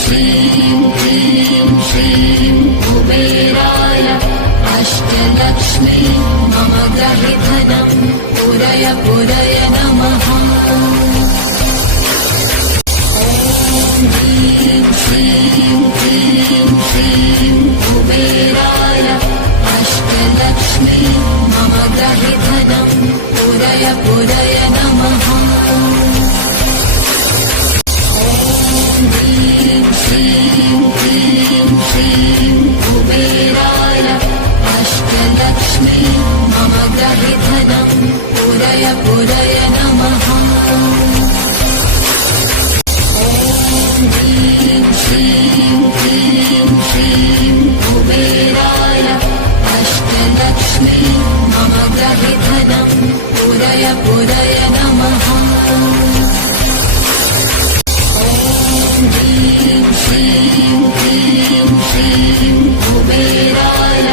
श्रीं ह्रीं श्रीं कुबेराय अष्टलक्ष्मी मम ग्रहिधनं पुरय पुरय नमः। ह्रीं श्रीं ह्रीं श्रीं कुबेराय अष्टलक्ष्मी मम ग्रहिधनं पुरय पुरय नमः। ह्रीं श्रीं ह्रीं श्रीं कुबेराय अष्टलक्ष्मी मम ग्रहिधनं पुरय पुरय नमः। ह्रीं श्रीं ह्रीं श्रीं कुबेराय अष्टलक्ष्मी मम ग्रहिधनं पुरय पुरय नमः। ह्रीं श्रीं ह्रीं श्रीं कुबेराय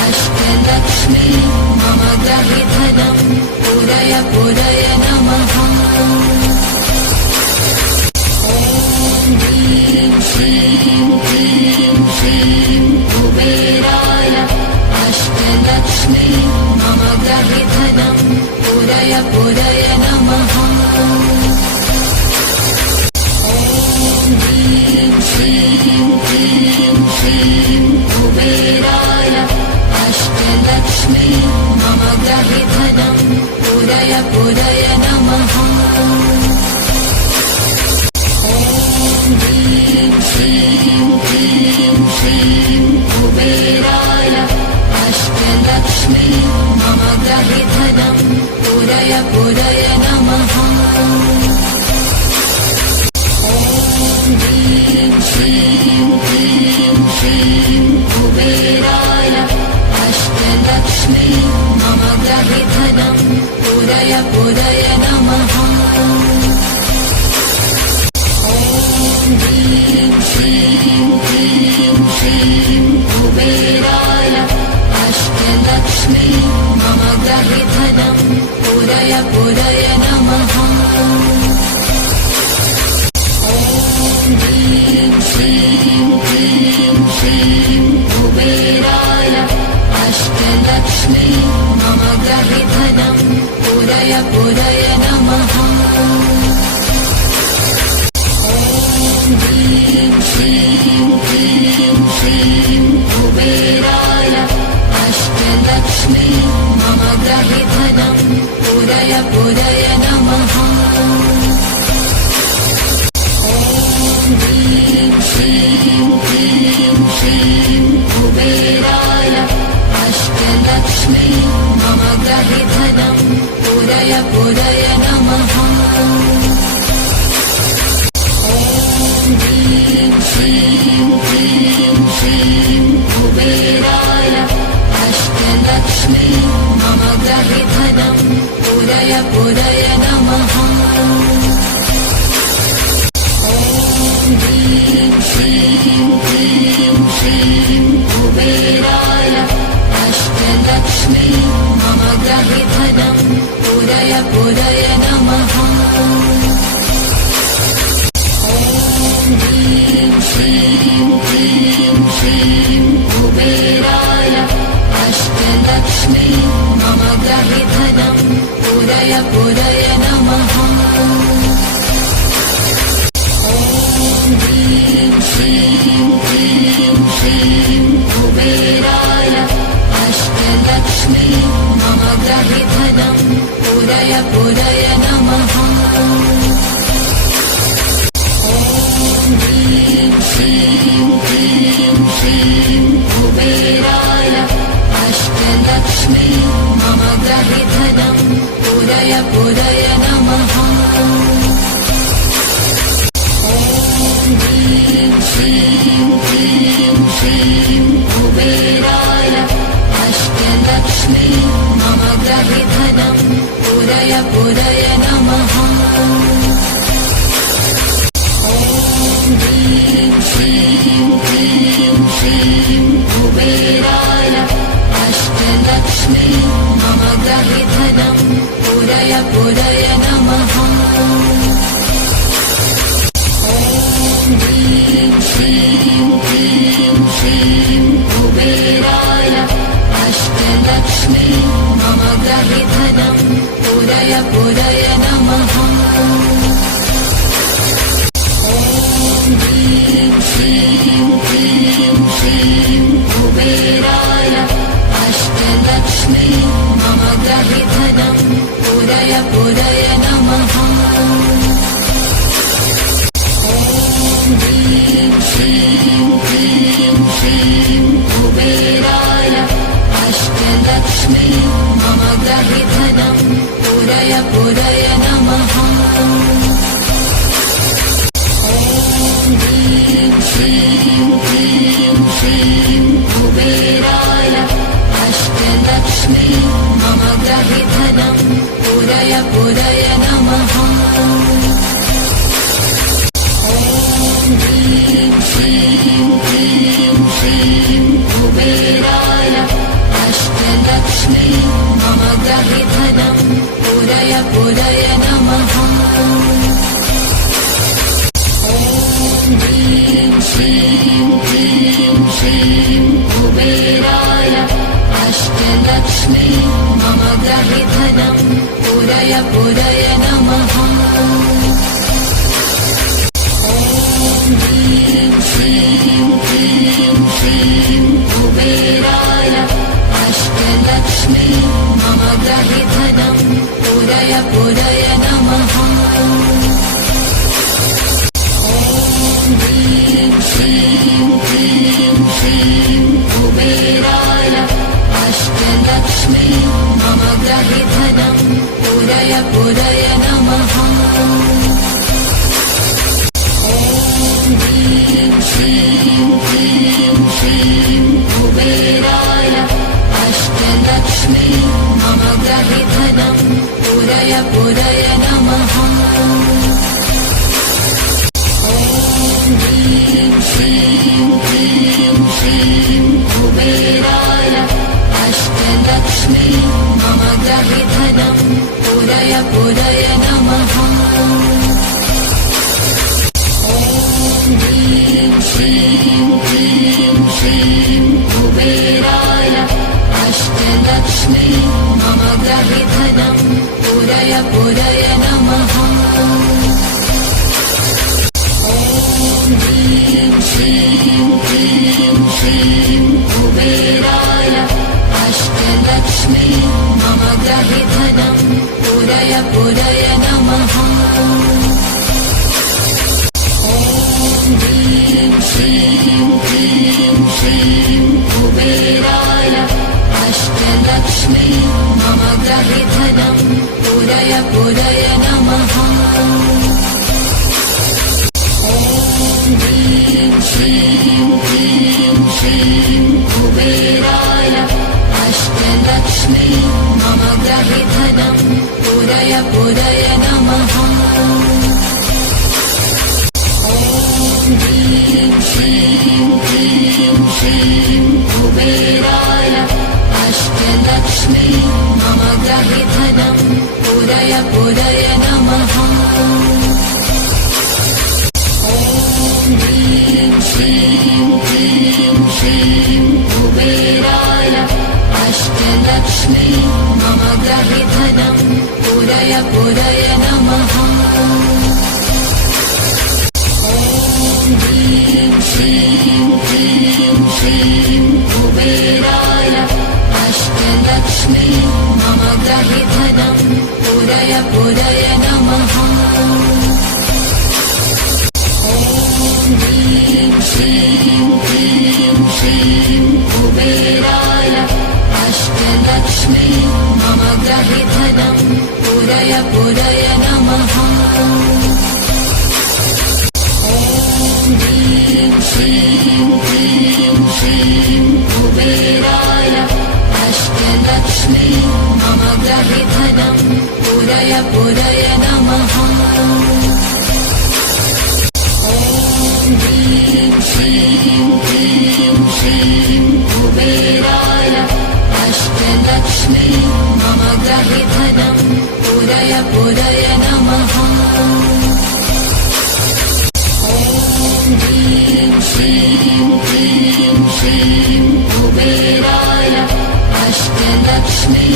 अष्टलक्ष्मी मम ग्रहिधनं पुरय पुरय नमः। ह्रीं श्रीं ह्रीं श्रीं कुबेराय अष्टलक्ष्मी मम ग्रहिधनं पुरय पुरय नमः। ह्रीं श्रीं ह्रीं श्रीं कुबेराय अष्टलक्ष्मी मम ग्रहिधनं पुरय पुरय नमः। ह्रीं श्रीं ह्रीं श्रीं कुबेराय अष्टलक्ष्मी मम ग्रहिधनं पुरय पुरय नमः। ह्रीं श्रीं ह्रीं श्रीं कुबेराय अष्टलक्ष्मी मम ग्रहिधनं पुरय पुरय नमः। ह्रीं श्रीं ह्रीं श्रीं कुबेराय अष्टलक्ष्मी मम ग्रहिधनं पुरय पुरय नमः। ह्रीं श्रीं ह्रीं श्रीं कुबेराय अष्टलक्ष्मी मम ग्रहिधनं पुरय पुरय नमः। ह्रीं श्रीं ह्रीं श्रीं कुबेराय अष्टलक्ष्मी मम ग्रहिधनं पुरय पुरय नमः। ह्रीं श्रीं ह्रीं श्रीं कुबेराय अष्टलक्ष्मी मम ग्रहिधनं पुरय पुरय नमः। ह्रीं श्रीं ह्रीं श्रीं कुबेराय अष्टलक्ष्मी मम ग्रहिधनं पुरय पुरय नमः। ह्रीं श्रीं ह्रीं श्रीं कुबेराय अष्टलक्ष्मी मम ग्रहिधनं पुरय पुरय नमः। ह्रीं श्रीं ह्रीं श्रीं कुबेराय अष्टलक्ष्मी मम ग्रहिधनं पुरय पुरय नमः। ह्रीं श्रीं ह्रीं श्रीं कुबेराय अष्टलक्ष्मी मम ग्रहिधनं पुरय पुरय नमः। ह्रीं श्रीं ह्रीं श्रीं कुबेराय अष्टलक्ष्मी मम ग्रहिधनं पुरय पुरय नमः। ह्रीं श्रीं ह्रीं श्रीं कुबेराय अष्टलक्ष्मी मम ग्रहिधनं पुरय पुरय नमः। ह्रीं श्रीं ह्रीं श्रीं कुबेराय अष्टलक्ष्मी मम ग्रहिधनं पुरय पुरय नमः। ह्रीं पुरय नमः। ह्रीं श्रीं क्लीं श्रीं कुबेराय अष्टलक्ष्मी मम ग्रहिधनं पुरय पुरय नमः। ह्रीं श्रीं क्लीं श्रीं कुबेराय अष्टलक्ष्मी मम ग्रहिधनं पुरय पुरय नमः। ह्रीं श्रीं क्लीं श्रीं कुबेराय अष्टलक्ष्मी मम ग्रहिधनं पुरय पुरय नमः। ह्रीं श्रीं क्लीं श्रीं कुबेराय अष्टलक्ष्मी मम ग्रहिधनं पुरय पुरय नमः। ह्रीं श्रीं क्लीं श्रीं कुबेराय अष्टलक्ष्मी मम ग्रहिधनं पुरय पुरय नमः। ह्रीं श्रीं क्लीं श्रीं कुबेराय अष्टलक्ष्मी मम ग्रहिधनं पुरय पुरय नमः। ह्रीं श्रीं क्लीं श्रीं कुबेराय अष्टलक्ष्मी मम ग्रहिधनं पुरय पुरय नमः। ह्रीं श्रीं क्लीं श्रीं कुबेराय अष्टलक्ष्मी मम ग्रहिधनं पुरय पुरय नमः। ह्रीं श्रीं क्लीं श्रीं कुबेराय अष्टलक्ष्मी मम ग्रहिधनं पुरय पुरय नमः। ह्रीं श्रीं क्लीं श्रीं कुबेराय अष्टलक्ष्मी मम ग्रहिधनं पुरय पुरय नमः। ह्रीं श्रीं क्लीं श्रीं कुबेराय अष्टलक्ष्मी मम ग्रहिधनं पुरय पुरय नमः। ह्रीं श्रीं क्लीं श्रीं कुबेराय अष्टलक्ष्मी मम ग्रहिधनं पुरय पुरय नमः। ह्रीं श्रीं क्लीं श्रीं कुबेराय अष्टलक्ष्मी मम ग्रहिधनं पुरय पुरय नमः। ह्रीं श्रीं क्लीं श्रीं कुबेराय अष्टलक्ष्मी मम ग्रहिधनं पुरय पुरय नमः। ह्रीं श्रीं क्लीं श्रीं कुबेराय अष्टलक्ष्मी मम ग्रहिधनं पुरय पुरय नमः। ह्रीं श्रीं क्लीं श्रीं कुबेराय अष्टलक्ष्मी मम ग्रहिधनं पुरय पुरय नमः। ह्रीं श्रीं क्लीं श्रीं कुबेराय अष्टलक्ष्मी मम ग्रहिधनं पुरय पुरय नमः। ह्रीं श्रीं क्लीं श्रीं कुबेराय अष्टलक्ष्मी मम ग्रहिधनं पुरय पुरय नमः। ह्रीं श्रीं क्लीं श्रीं कुबेराय अष्टलक्ष्मी मम ग्रहिधनं पुरय पुरय नमः। ह्रीं श्रीं क्लीं श्रीं कुबेराय अष्टलक्ष्मी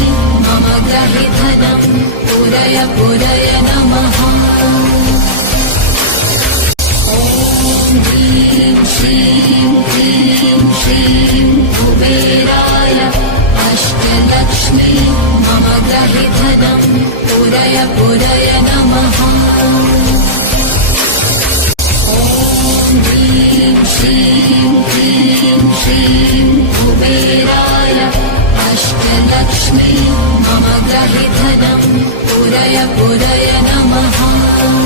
मम ग्रहिधनं पुरय पुरय नमः। ॐ ह्रीं श्रीं क्लीं श्रीं कुबेराय अष्टलक्ष्मी मम ग्रहिधनं पुरय पुरय नमः। ॐ ह्रीं श्रीं क्लीं श्रीं कुबेराय अष्टलक्ष्मी मम ग्रहिधनं पुरय पुरय नमः। ॐ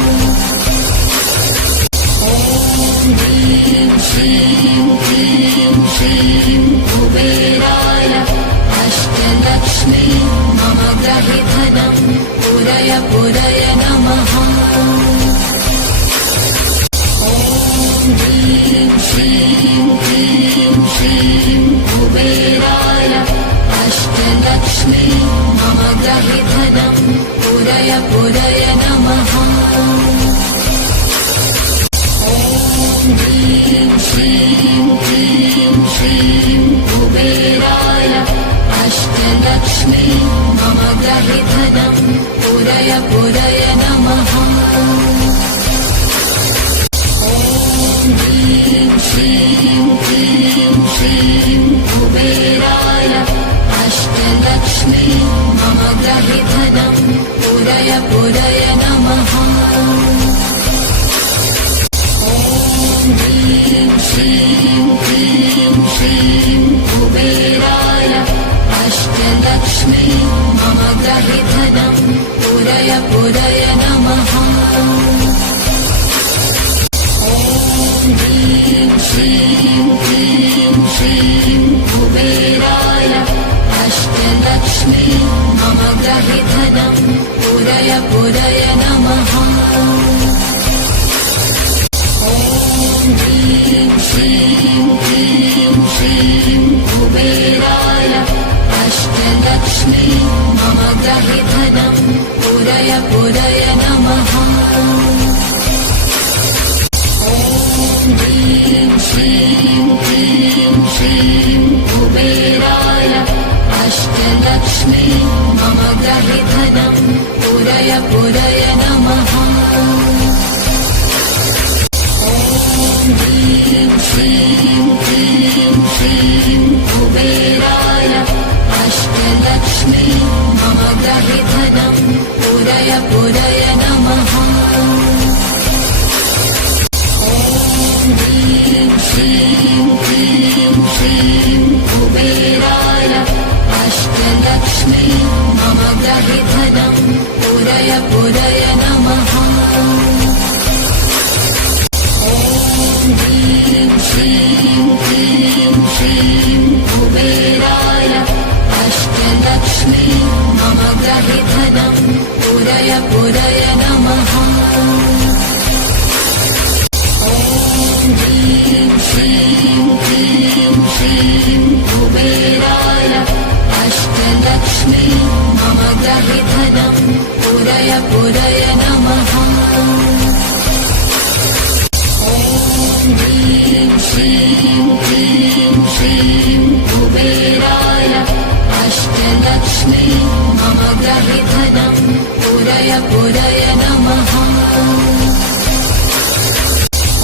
ह्रीं श्रीं क्लीं श्रीं कुबेराय अष्टलक्ष्मी मम ग्रहिधनं पुरय पुरय नमः। ॐ ह्रीं श्रीं क्लीं श्रीं कुबेराय अष्टलक्ष्मी मम ग्रहिधनं पुरय पुरय नमः। ॐ ह्रीं श्रीं क्लीं श्रीं कुबेराय अष्टलक्ष्मी मम ग्रहिधनं पुरय पुरय नमः। ॐ ह्रीं श्रीं क्लीं श्रीं कुबेराय अष्टलक्ष्मी मम ग्रहिधनं पुरय पुरय नमः। ॐ ह्रीं श्रीं क्लीं श्रीं कुबेराय अष्टलक्ष्मी मम ग्रहिधनं पुरय पुरय नमः। ॐ ह्रीं श्रीं क्लीं श्रीं कुबेराय अष्टलक्ष्मी मम ग्रहिधनं पुरय पुरय नमः। ॐ ह्रीं श्रीं क्लीं श्रीं कुबेराय अष्टलक्ष्मी मम ग्रहिधनं पुरय पुरय नमः। ॐ ह्रीं श्रीं क्लीं श्रीं कुबेराय अष्टलक्ष्मी मम ग्रहिधनं पुरय पुरय नमः। ॐ ह्रीं श्रीं क्लीं श्रीं कुबेराय अष्टलक्ष्मी मम ग्रहिधनं पुरय पुरय नमः। ॐ ह्रीं श्रीं क्लीं श्रीं कुबेराय अष्टलक्ष्मी मम ग्रहिधनं पुरय पुरय नमः। ॐ ह्रीं श्रीं क्लीं श्रीं कुबेराय अष्टलक्ष्मी मम ग्रहिधनं पुरय पुरय नमः। ॐ ह्रीं श्रीं क्लीं श्रीं कुबेराय अष्टलक्ष्मी मम ग्रहिधनं पुरय पुरय नमः। ॐ ह्रीं श्रीं क्लीं श्रीं कुबेराय अष्टलक्ष्मी मम ग्रहिधनं पुरय पुरय नमः।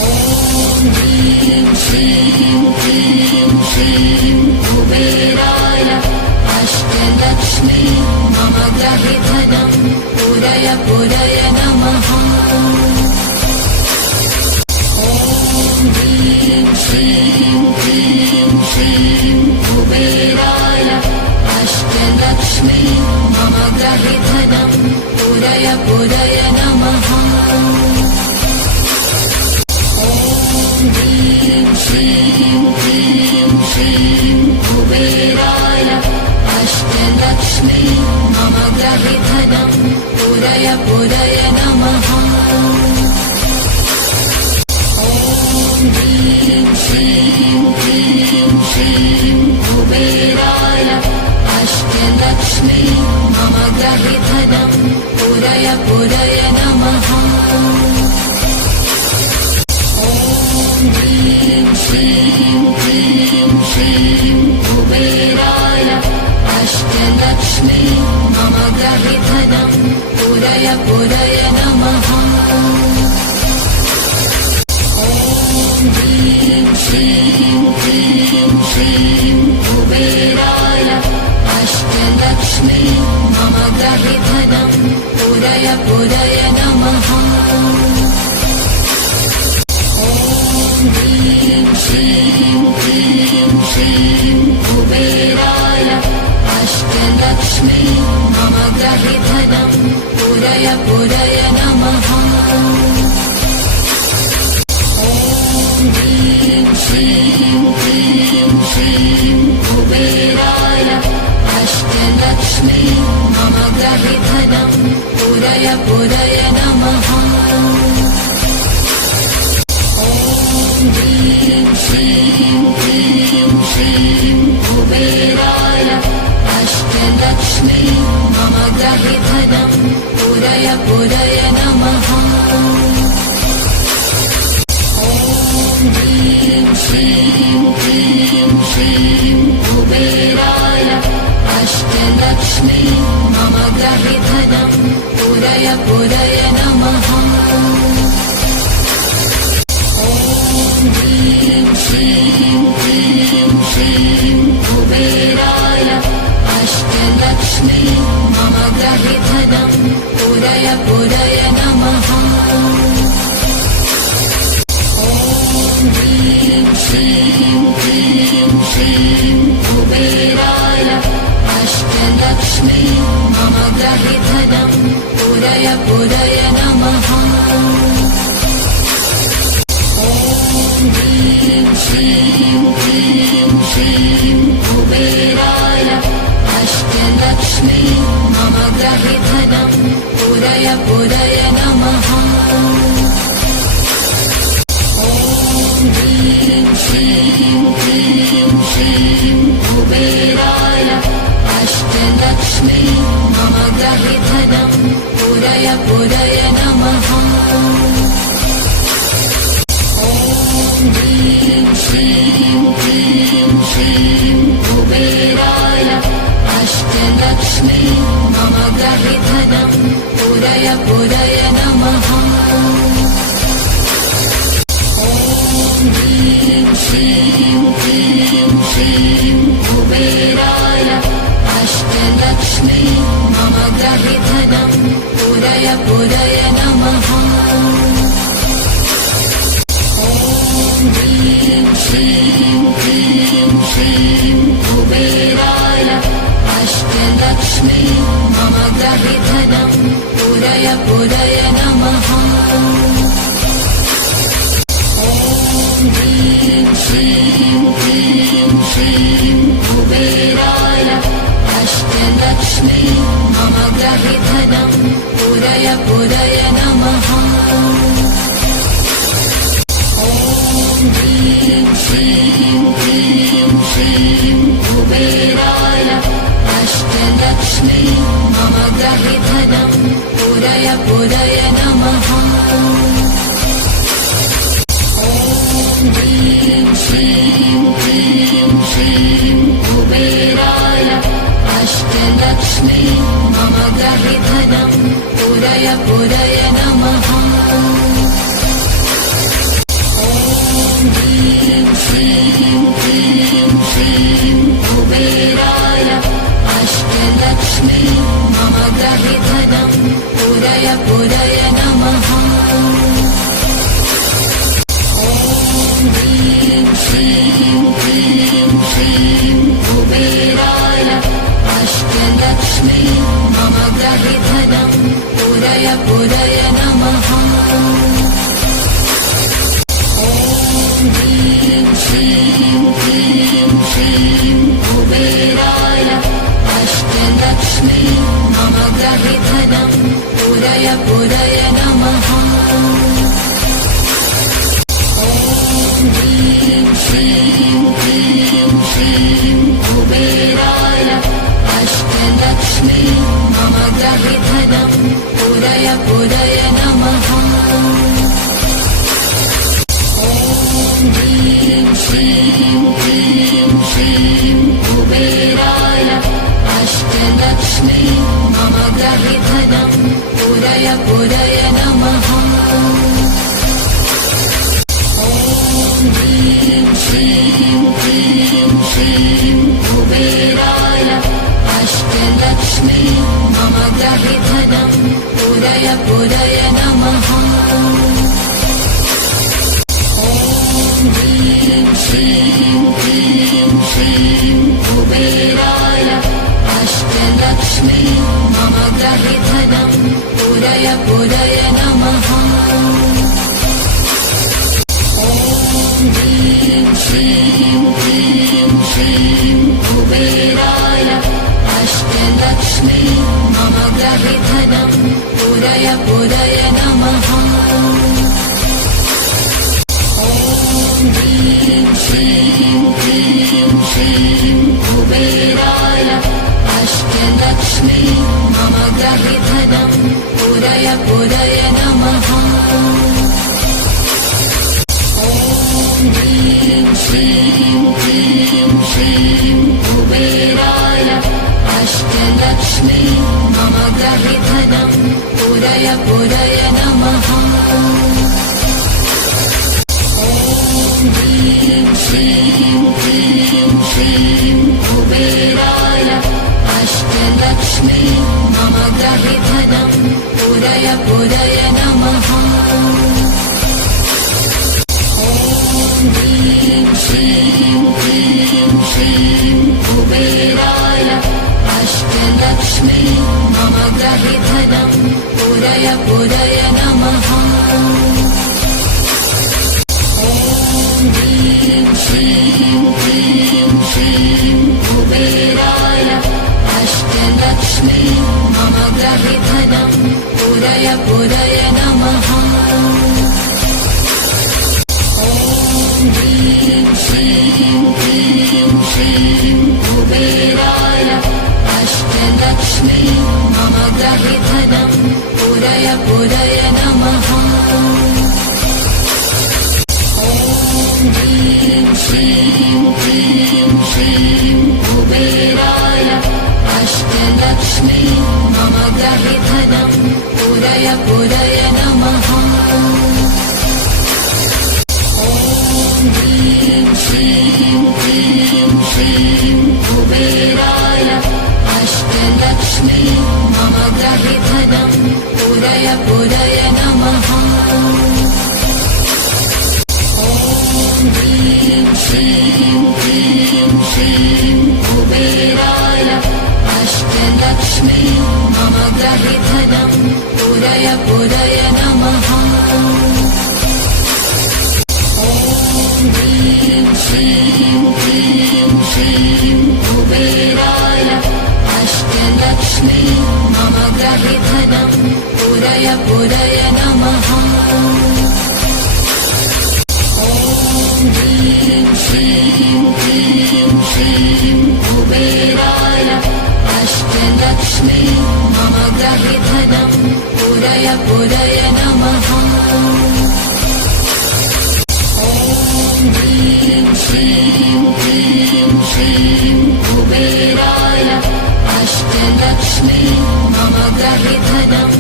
ॐ ह्रीं श्रीं क्लीं श्रीं कुबेराय अष्टलक्ष्मी मम ग्रहिधनं पुरय पुरय नमः। ॐ ह्रीं श्रीं क्लीं श्रीं कुबेराय अष्टलक्ष्मी मम ग्रहिधनं पुरय पुरय नमः। ॐ ह्रीं श्रीं क्लीं श्रीं कुबेराय अष्टलक्ष्मी मम ग्रहिधनं पुरय पुरय नमः। ॐ ह्रीं श्रीं क्लीं श्रीं कुबेराय अष्टलक्ष्मी मम ग्रहिधनं पुरय पुरय नमः। ॐ ह्रीं श्रीं क्लीं श्रीं कुबेराय अष्टलक्ष्मी मम ग्रहिधनं पुरय पुरय नमः। ह्रीं श्रीं क्लीं श्रीं कुबेराय अष्टलक्ष्मी मम ग्रहिधनं पुरय पुरय नमः। ह्रीं श्रीं क्लीं श्रीं कुबेराय अष्टलक्ष्मी मम ग्रहिधनं पुरय पुरय नमः। ह्रीं श्रीं क्लीं श्रीं कुबेराय अष्टलक्ष्मी मम ग्रहिधनं पुरय पुरय नमः। ह्रीं श्रीं क्लीं श्रीं कुबेराय अष्टलक्ष्मी मम ग्रहिधनं पुरय पुरय नमः। ह्रीं श्रीं क्लीं श्रीं कुबेराय अष्टलक्ष्मी मम ग्रहिधनं पुरय पुरय नमः। ह्रीं श्रीं क्लीं श्रीं कुबेराय अष्टलक्ष्मी मम ग्रहिधनं पुरय पुरय नमः। ह्रीं श्रीं क्लीं श्रीं कुबेराय अष्टलक्ष्मी मम ग्रहिधनं पुरय पुरय नमः। ह्रीं श्रीं क्लीं श्रीं कुबेराय अष्टलक्ष्मी मम ग्रहिधनं पुरय पुरय नमः। ह्रीं श्रीं क्लीं श्रीं कुबेराय अष्टलक्ष्मी मम ग्रहिधनं पुरय पुरय नमः। ह्रीं श्रीं क्लीं श्रीं कुबेराय अष्टलक्ष्मी मम ग्रहिधनं पुरय पुरय नमः। ह्रीं श्रीं क्लीं श्रीं कुबेराय अष्टलक्ष्मी मम ग्रहिधनं पुरय पुरय नमः। ह्रीं श्रीं क्लीं श्रीं कुबेराय अष्टलक्ष्मी मम ग्रहिधनं पुरय पुरय नमः। ह्रीं श्रीं क्लीं श्रीं कुबेराय अष्टलक्ष्मी मम ग्रहिधनं पुरय पुरय नमः। ह्रीं श्रीं क्लीं श्रीं कुबेराय अष्टलक्ष्मी मम ग्रहिधनं पुरय पुरय नमः। ह्रीं श्रीं क्लीं श्रीं कुबेराय अष्टलक्ष्मी मम ग्रहिधनं पुरय पुरय नमः। ह्रीं श्रीं क्लीं श्रीं कुबेराय अष्टलक्ष्मी मम ग्रहिधनं पुरय पुरय नमः। ह्रीं श्रीं क्लीं श्रीं कुबेराय अष्टलक्ष्मी मम ग्रहिधनं पुरय पुरय पुरय नमः ह्रीं श्रीं क्लीं श्रीं कुबेराय अष्टलक्ष्मी मम ग्रहिधनं पुरय पुरय नमः ह्रीं श्रीं क्लीं श्रीं कुबेराय अष्टलक्ष्मी मम ग्रहिधनं पुरय पुरय नमः ह्रीं श्रीं क्लीं श्रीं कुबेराय अष्टलक्ष्मी मम ग्रहिधनं पुरय पुरय नमः ह्रीं श्रीं क्लीं श्रीं कुबेराय अष्टलक्ष्मी मम ग्रहिधनं पुरय पुरय नमः ह्रीं श्रीं क्लीं श्रीं कुबेराय अष्टलक्ष्मी मम ग्रहिधनं पुरय पुरय नमः ह्रीं श्रीं क्लीं श्रीं कुबेराय अष्टलक्ष्मी मम ग्रहिधनं पुरय पुरय नमः ह्रीं श्रीं क्लीं श्रीं कुबेराय अष्टलक्ष्मी मम ग्रहिधनं पुरय पुरय नमः ह्रीं श्रीं क्लीं श्रीं कुबेराय अष्टलक्ष्मी मम ग्रहिधनं पुरय पुरय नमः ह्रीं श्रीं क्लीं श्रीं कुबेराय अष्टलक्ष्मी मम ग्रहिधनं पुरय पुरय नमः ह्रीं श्रीं क्लीं श्रीं कुबेराय अष्टलक्ष्मी मम ग्रहिधनं पुरय पुरय नमः ह्रीं श्रीं क्लीं श्रीं कुबेराय अष्टलक्ष्मी मम ग्रहिधनं पुरय पुरय नमः ह्रीं श्रीं क्लीं श्रीं कुबेराय अष्टलक्ष्मी मम ग्रहिधनं पुरय पुरय नमः ह्रीं श्रीं क्लीं श्रीं कुबेराय अष्टलक्ष्मी मम ग्रहिधनं पुरय पुरय नमः ह्रीं श्रीं क्लीं श्रीं कुबेराय अष्टलक्ष्मी मम ग्रहिधनं पुरय पुरय नमः ह्रीं श्रीं क्लीं श्रीं कुबेराय अष्टलक्ष्मी मम ग्रहिधनं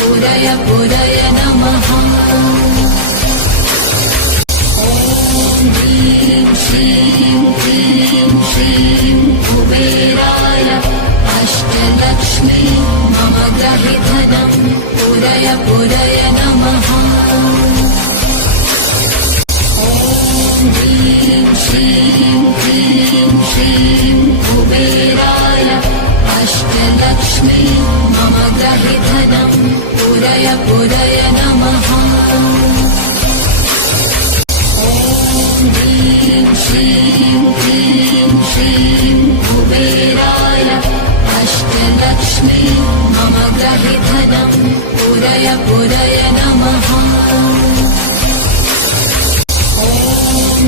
पुरय पुरय नमः ह्रीं श्रीं क्लीं श्रीं कुबेराय अष्टलक्ष्मी मम ग्रहिधनं पुरय पुरय नमः ह्रीं श्रीं क्लीं श्रीं कुबेराय अष्टलक्ष्मी मम ग्रहिधनं पुरय पुरय नमः ह्रीं श्रीं क्लीं श्रीं कुबेराय अष्टलक्ष्मी मम ग्रहिधनं पुरय पुरय नमः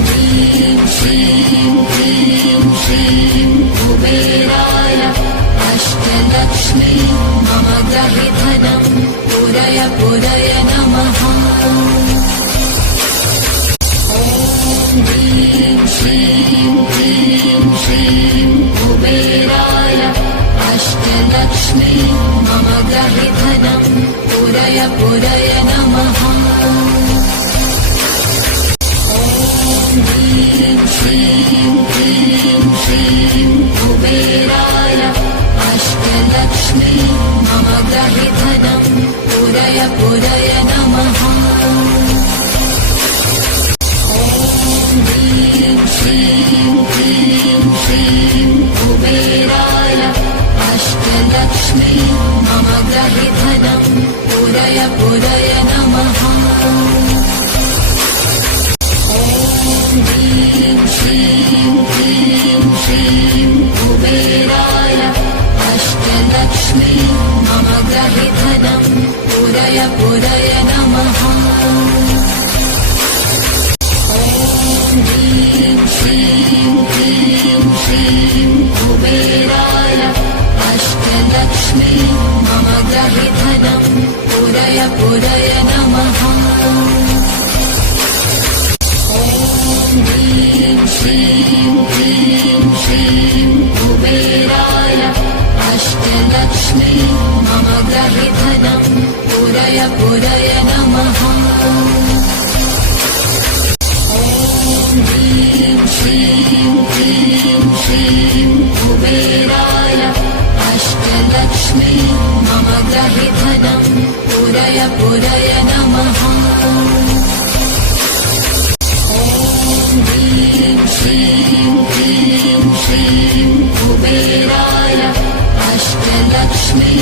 ह्रीं श्रीं क्लीं श्रीं कुबेराय अष्टलक्ष्मी मम ग्रहिधनं पुरय पुरय नमः ह्रीं श्रीं क्लीं श्रीं कुबेराय अष्टलक्ष्मी मम ग्रहिधनं पुरय पुरय पुरय नमः ॐ श्रीं क्लीं श्रीं कुबेराय अष्टलक्ष्मी मम ग्रहिधनं पुरय पुरय नमः ॐ श्रीं क्लीं श्रीं कुबेराय अष्टलक्ष्मी मम ग्रहिधनं पुरय पुरय नमः ॐ श्रीं क्लीं श्रीं कुबेराय अष्टलक्ष्मी मम ग्रहिधनं पुरय पुरय नमः ॐ श्रीं क्लीं श्रीं कुबेराय अष्टलक्ष्मी मम ग्रहिधनं पुरय पुरय नमः ॐ श्रीं क्लीं श्रीं कुबेराय अष्टलक्ष्मी मम ग्रहिधनं पुरय पुरय नमः ॐ श्रीं क्लीं श्रीं कुबेराय अष्टलक्ष्मी मम ग्रहिधनं पुरय पुरय नमः ॐ श्रीं क्लीं श्रीं कुबेराय अष्टलक्ष्मी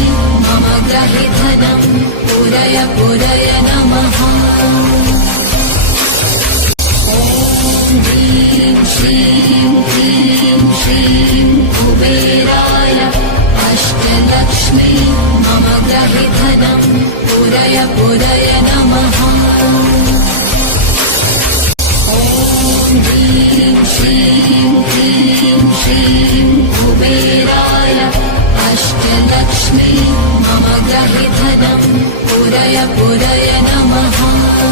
मम ग्रहिधनं पुरय पुरय नमः ॐ श्रीं क्लीं श्रीं कुबेराय अष्टलक्ष्मी मम ग्रहिधनं पुरय पुरय नमः ॐ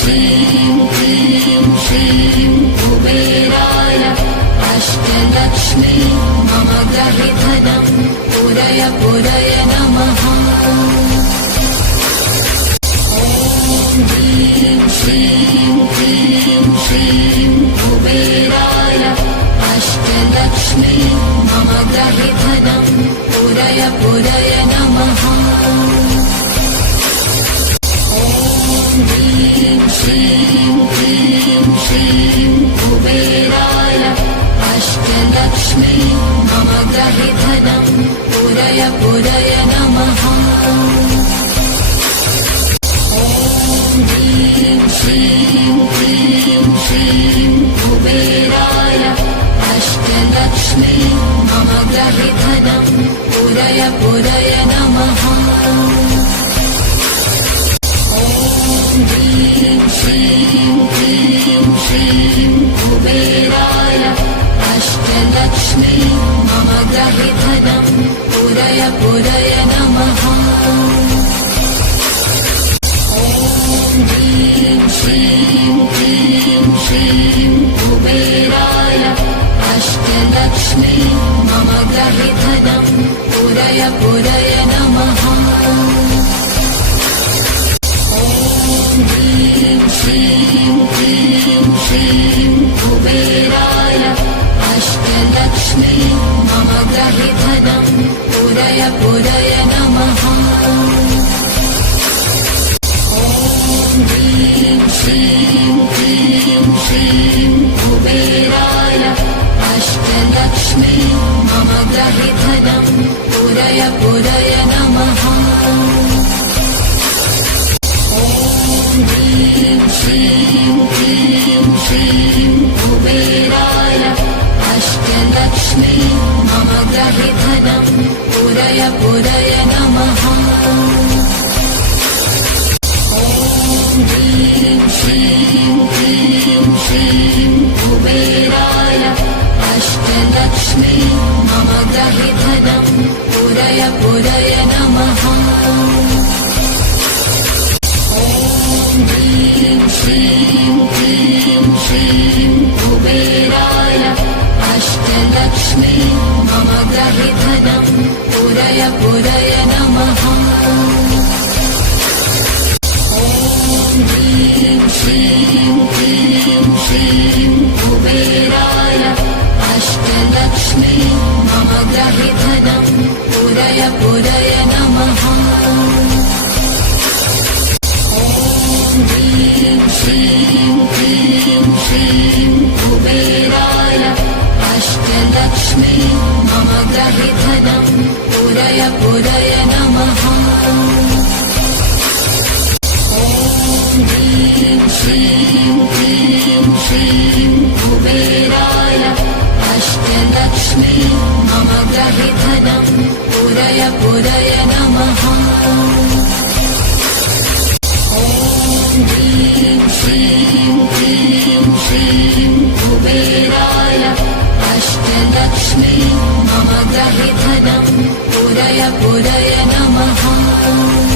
श्रीं क्लीं श्रीं कुबेराय अष्टलक्ष्मी मम ग्रहिधनं पुरय पुरय नमः ॐ श्रीं क्लीं श्रीं कुबेराय अष्टलक्ष्मी मम ग्रहिधनं पुरय पुरय नमः ॐ श्रीं क्लीं श्रीं कुबेराय अष्टलक्ष्मी मम ग्रहिधनं पुरय पुरय नमः ॐ श्रीं क्लीं श्रीं कुबेराय अष्टलक्ष्मी मम ग्रहिधनं पुरय पुरय नमः ॐ श्रीं क्लीं श्रीं कुबेराय अष्टलक्ष्मी मम ग्रहिधनं पुरय पुरय नमः ॐ श्रीं क्लीं श्रीं कुबेराय अष्टलक्ष्मी मम ग्रहिधनं पुरय पुरय नमः ॐ श्रीं क्लीं श्रीं कुबेराय अष्टलक्ष्मी मम ग्रहिधनं पुरय पुरय नमः ॐ श्रीं क्लीं श्रीं कुबेराय अष्टलक्ष्मी मम ग्रहिधनं पुरय पुरय नमः ॐ श्रीं क्लीं श्रीं कुबेराय अष्टलक्ष्मी मम ग्रहिधनं पुरय पुरय नमः ॐ श्रीं क्लीं श्रीं कुबेराय अष्टलक्ष्मी मम ग्रहिधनं पुरय पुरय नमः ॐ श्रीं क्लीं श्रीं कुबेराय अष्टलक्ष्मी मम ग्रहिधनं पुरय पुरय नमः ॐ श्रीं क्लीं श्रीं कुबेराय अष्टलक्ष्मी मम ग्रहिधनं पुरय श्रीं ह्रीं श्रीं कुबेराय अष्टलक्ष्मी मम ग्रहि धनं पुरय पुरय नमः ह्रीं श्रीं ह्रीं श्रीं कुबेराय अष्टलक्ष्मी मम ग्रहि धनं पुरय पुरय नमः ह्रीं श्रीं ह्रीं श्रीं कुबेराय अष्टलक्ष्मी मम ग्रहि धनं पुरय पुरय नमः